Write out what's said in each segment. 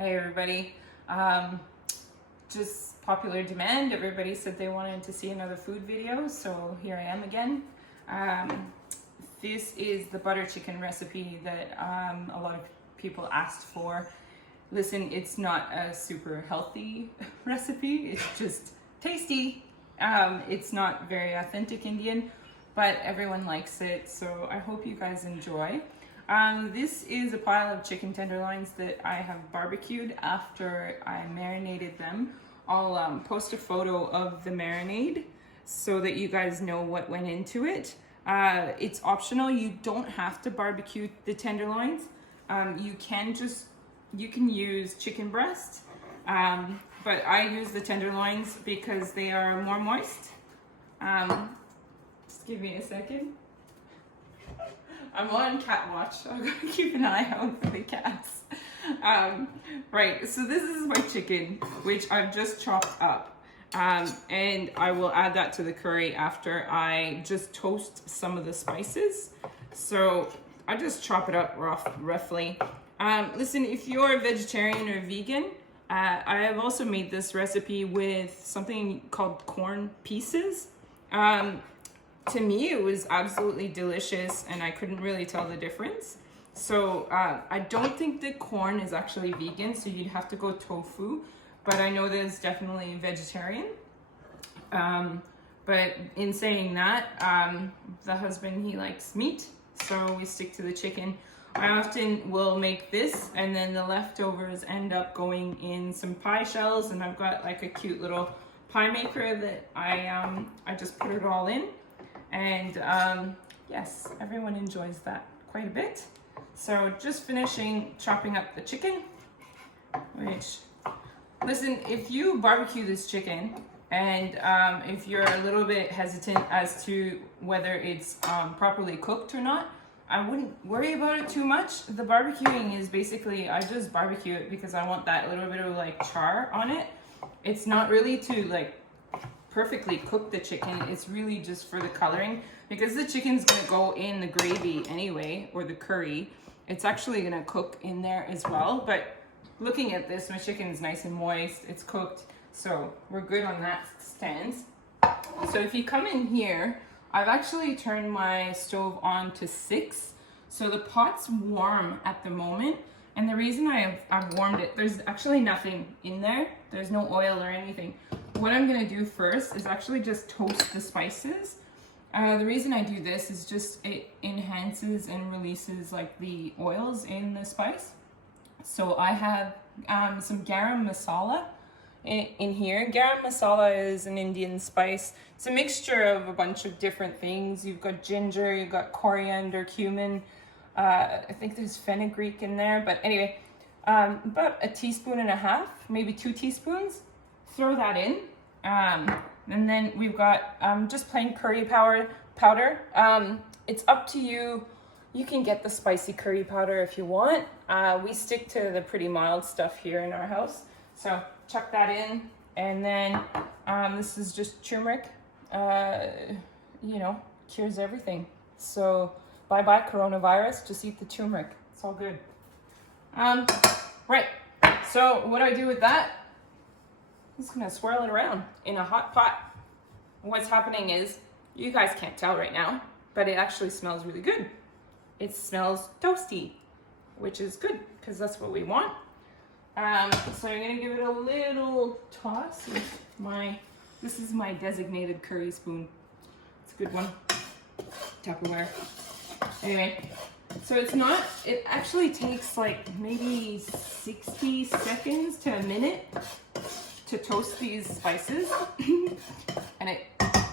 Hey everybody. Just popular demand. Everybody said they wanted to see another food video, so here I am again. This is the butter chicken recipe that a lot of people asked for. Listen, it's not a super healthy recipe. It's just tasty. It's not very authentic Indian, but everyone likes it, so I hope you guys enjoy. This is a pile of chicken tenderloins that I have barbecued after I marinated them. I'll post a photo of the marinade so that you guys know what went into it. It's optional. You don't have to barbecue the tenderloins. You can use chicken breast, but I use the tenderloins because they are more moist. Just give me a second. I'm on cat watch, so I'm gonna keep an eye out for the cats. Right, so this is my chicken, which I've just chopped up. And I will add that to the curry after I just toast some of the spices. So I just chop it up roughly. Listen, if you're a vegetarian or vegan, I have also made this recipe with something called corn pieces. To me, it was absolutely delicious and I couldn't really tell the difference. So I don't think the corn is actually vegan, so you'd have to go tofu, but I know that it's definitely vegetarian. But in saying that, the husband, he likes meat, so we stick to the chicken. I often will make this and then the leftovers end up going in some pie shells, and I've got like a cute little pie maker that I just put it all in. And yes, everyone enjoys that quite a bit. So just finishing chopping up the chicken, which, listen, if you barbecue this chicken and if you're a little bit hesitant as to whether it's properly cooked or not, I wouldn't worry about it too much. The barbecuing is basically, I just barbecue it because I want that little bit of like char on it. It's not really to like perfectly cook the chicken. It's really just for the coloring, because the chicken's gonna go in the gravy anyway, or the curry. It's actually gonna cook in there as well. But looking at this, my chicken's nice and moist, it's cooked, so we're good on that stance. So if you come in here, I've actually turned my stove on to 6, so the pot's warm at the moment. And the reason I've warmed it, there's actually nothing in there, there's no oil or anything. What I'm gonna do first is actually just toast the spices. The reason I do this is just it enhances and releases like the oils in the spice. So I have some Garam Masala in here. Garam Masala is an Indian spice. It's a mixture of a bunch of different things. You've got ginger, you've got coriander, cumin. I think there's fenugreek in there, but anyway, about 1.5 teaspoons, maybe 2 teaspoons. Throw that in, and then we've got just plain curry powder. It's up to you. You can get the spicy curry powder if you want. We stick to the pretty mild stuff here in our house. So chuck that in, and then this is just turmeric. Cures everything. So bye-bye coronavirus, just eat the turmeric. It's all good. Right, so what do I do with that? I'm just gonna swirl it around in a hot pot. What's happening is, you guys can't tell right now, but it actually smells really good. It smells toasty, which is good, because that's what we want. So I'm gonna give it a little toss with this is my designated curry spoon. It's a good one, Tupperware. Anyway, so it actually takes like maybe 60 seconds to a minute to toast these spices, and it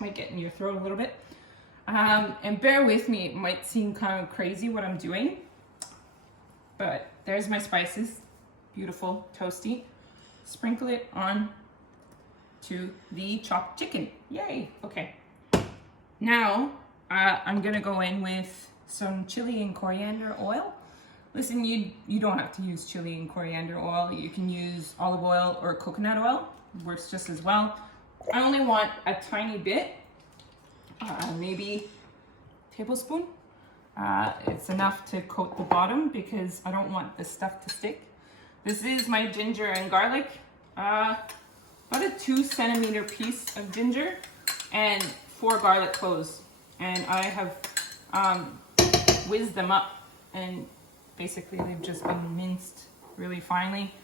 might get in your throat a little bit. And bear with me, it might seem kind of crazy what I'm doing, but there's my spices, beautiful, toasty. Sprinkle it on to the chopped chicken. Yay, okay. Now, I'm gonna go in with some chili and coriander oil. Listen, you don't have to use chili and coriander oil. You can use olive oil or coconut oil. Works just as well. I only want a tiny bit, maybe a tablespoon. It's enough to coat the bottom because I don't want the stuff to stick. This is my ginger and garlic. About a 2 centimeter piece of ginger and 4 garlic cloves. And I have whizzed them up, and basically they've just been minced really finely.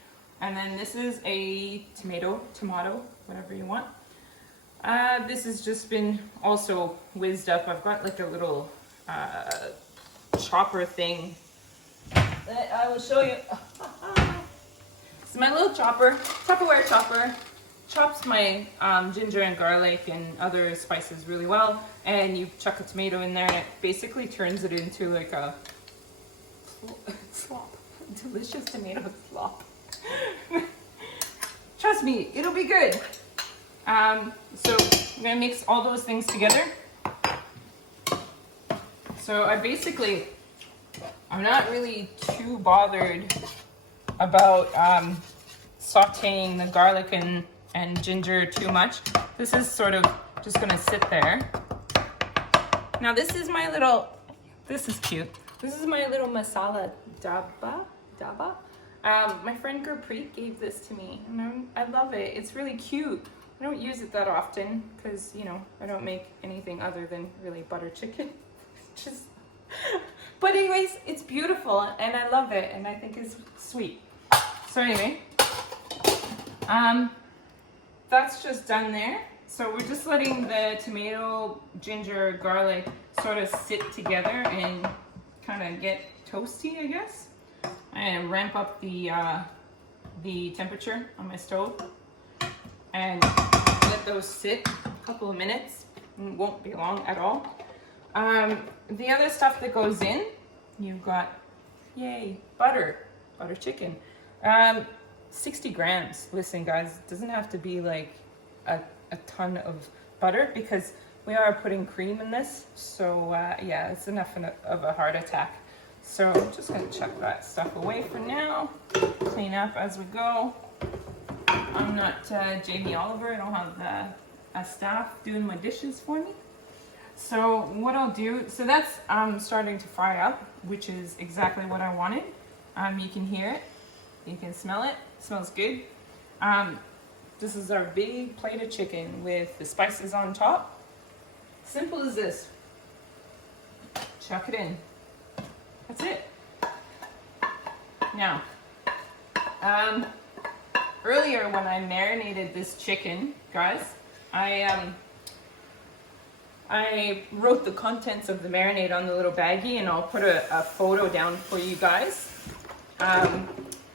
And then this is a tomato, whatever you want. This has just been also whizzed up. I've got like a little chopper thing that I will show you. So my little Tupperware chopper, chops my ginger and garlic and other spices really well, and you chuck a tomato in there and it basically turns it into like a slop, delicious tomato slop. Trust me, it'll be good. So I'm gonna mix all those things together. So I'm not really too bothered about sauteing the garlic and ginger too much. This is sort of just gonna sit there. Now this is cute. This is my little masala daba. My friend Gurpreet gave this to me, and I love it. It's really cute. I don't use it that often because, you know, I don't make anything other than really butter chicken. But anyways, it's beautiful and I love it, and I think it's sweet. So anyway, that's just done there. So we're just letting the tomato, ginger, garlic sort of sit together and kind of get toasty, I guess. And ramp up the temperature on my stove and let those sit a couple of minutes. It won't be long at all. The other stuff that goes in, you've got, yay, butter chicken. 60 grams. Listen guys, it doesn't have to be like a ton of butter because we are putting cream in this. So yeah, it's enough of a heart attack. So I'm just gonna chuck that stuff away for now. Clean up as we go. I'm not Jamie Oliver. I don't have a staff doing my dishes for me. So what I'll do, so that's starting to fry up, which is exactly what I wanted. You can hear it, you can smell it. It smells good. This is our big plate of chicken with the spices on top. Simple as this. Chuck it in. That's it. Now, earlier when I marinated this chicken, guys, I wrote the contents of the marinade on the little baggie, and I'll put a photo down for you guys.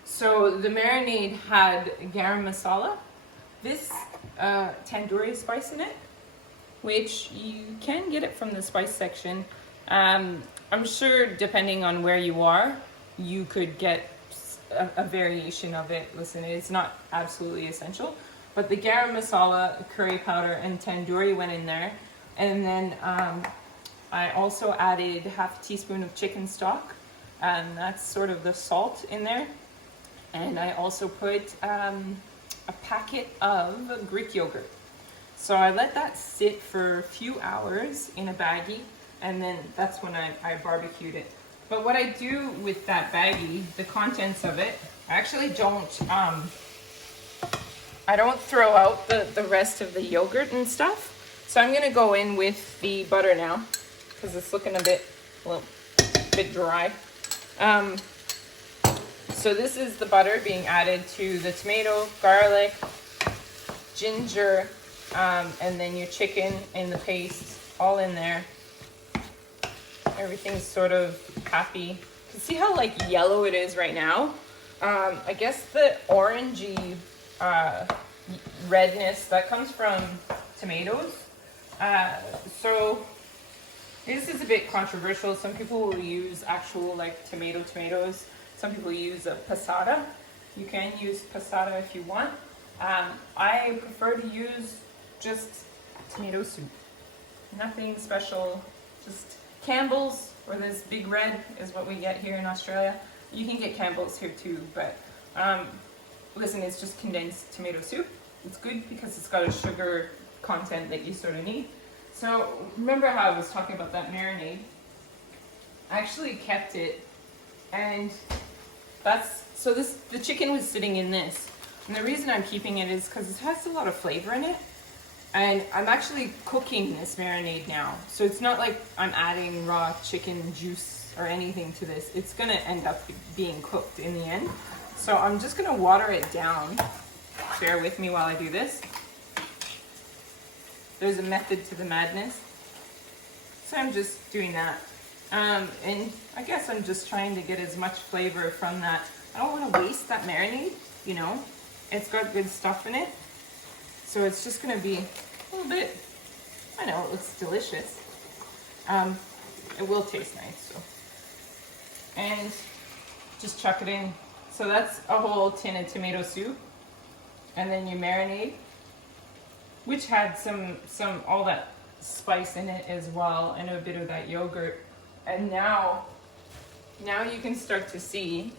So the marinade had garam masala, this tandoori spice in it, which you can get it from the spice section. I'm sure depending on where you are, you could get a variation of it. Listen, it's not absolutely essential, but the garam masala, curry powder, and tandoori went in there. And then I also added half a teaspoon of chicken stock, and that's sort of the salt in there. And I also put a packet of Greek yogurt. So I let that sit for a few hours in a baggie, and then that's when I barbecued it. But what I do with that baggie, the contents of it, I actually don't throw out the rest of the yogurt and stuff. So I'm gonna go in with the butter now, because it's looking a bit dry. So this is the butter being added to the tomato, garlic, ginger, and then your chicken and the paste all in there. Everything's sort of happy. You can see how like yellow it is right now. I guess the orangey redness that comes from tomatoes. So this is a bit controversial. Some people will use actual like tomatoes. Some people use a passata. You can use passata if you want. I prefer to use just tomato soup. Nothing special, just Campbell's, or this big red is what we get here in Australia. You can get Campbell's here too, but listen, it's just condensed tomato soup. It's good because it's got a sugar content that you sort of need. So remember how I was talking about that marinade? I actually kept it, and that's So the chicken was sitting in this. And the reason I'm keeping it is because it has a lot of flavor in it. And I'm actually cooking this marinade now. So it's not like I'm adding raw chicken juice or anything to this. It's gonna end up being cooked in the end. So I'm just gonna water it down. Bear with me while I do this. There's a method to the madness. So I'm just doing that. And I guess I'm just trying to get as much flavor from that. I don't want to waste that marinade, you know. It's got good stuff in it. So it's just going to be a little bit, I know, it looks delicious. It will taste nice, so. And just chuck it in. So that's a whole tin of tomato soup. And then your marinade, which had some all that spice in it as well, and a bit of that yogurt. And now you can start to see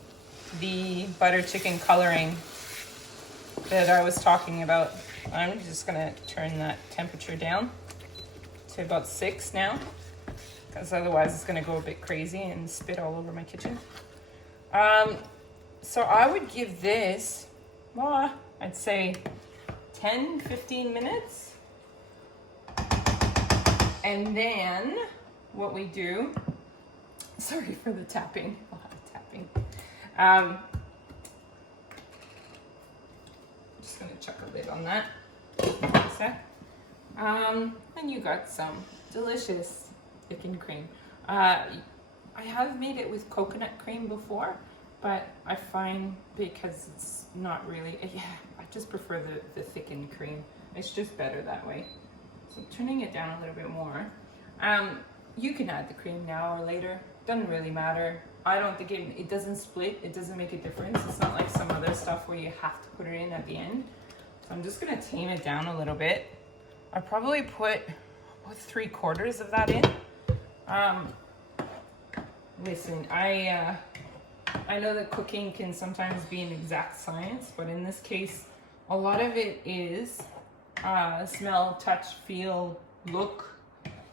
the butter chicken coloring that I was talking about. I'm just gonna turn that temperature down to about 6 now, because otherwise it's gonna go a bit crazy and spit all over my kitchen. So I would give this, well, I'd say 10-15 minutes. And then what we do, sorry for the tapping, a lot of tapping. Just gonna chuck a lid on that. One sec. And you got some delicious thickened cream. I have made it with coconut cream before, but I find because it's not really, yeah, I just prefer the thickened cream. It's just better that way. So I'm turning it down a little bit more. You can add the cream now or later. Doesn't really matter. I don't think it doesn't split. It doesn't make a difference. It's not like some other stuff where you have to put it in at the end. So I'm just gonna tame it down a little bit. I probably put about 3/4 of that in. Listen, I know that cooking can sometimes be an exact science, but in this case, a lot of it is smell, touch, feel, look,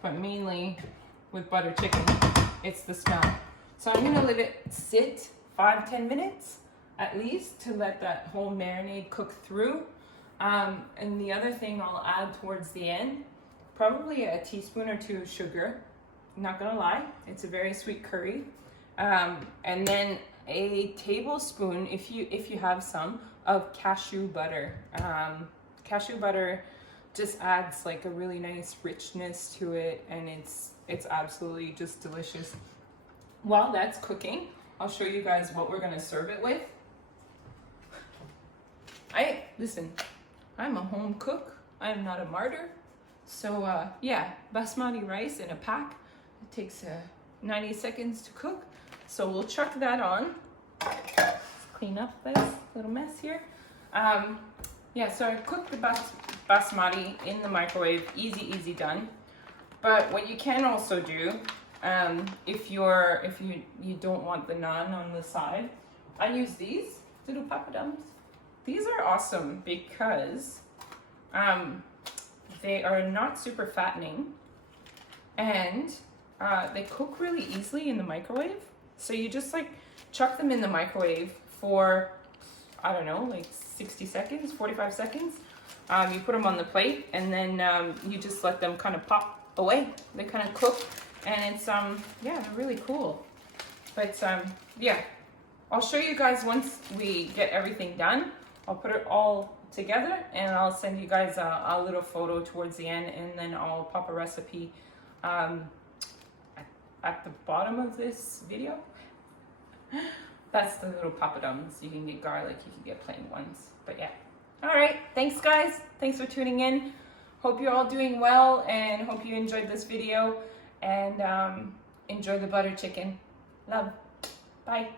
but mainly with butter chicken, it's the smell. So I'm gonna let it sit 5-10 minutes at least to let that whole marinade cook through. And the other thing I'll add towards the end, probably a teaspoon or 2 of sugar. Not gonna lie, it's a very sweet curry. And then a tablespoon, if you have some, of cashew butter. Cashew butter just adds like a really nice richness to it, and it's absolutely just delicious. While that's cooking, I'll show you guys what we're gonna serve it with. Listen, I'm a home cook. I am not a martyr. So yeah, basmati rice in a pack. It takes 90 seconds to cook. So we'll chuck that on. Let's clean up this little mess here. Yeah, so I cooked the basmati in the microwave. Easy done. But what you can also do, if you don't want the naan on the side, I use these little papadums. These are awesome because they are not super fattening, and they cook really easily in the microwave. So you just like chuck them in the microwave for, I don't know, like 60 seconds, 45 seconds. You put them on the plate, and then you just let them kind of pop away. They kind of cook, and it's yeah, they're really cool. But yeah, I'll show you guys once we get everything done. I'll put it all together, and I'll send you guys a little photo towards the end, and then I'll pop a recipe at the bottom of this video. That's the little papadums. You can get garlic, you can get plain ones, but yeah. All right, thanks guys. Thanks for tuning in. Hope you're all doing well, and hope you enjoyed this video, and enjoy the butter chicken. Love. Bye.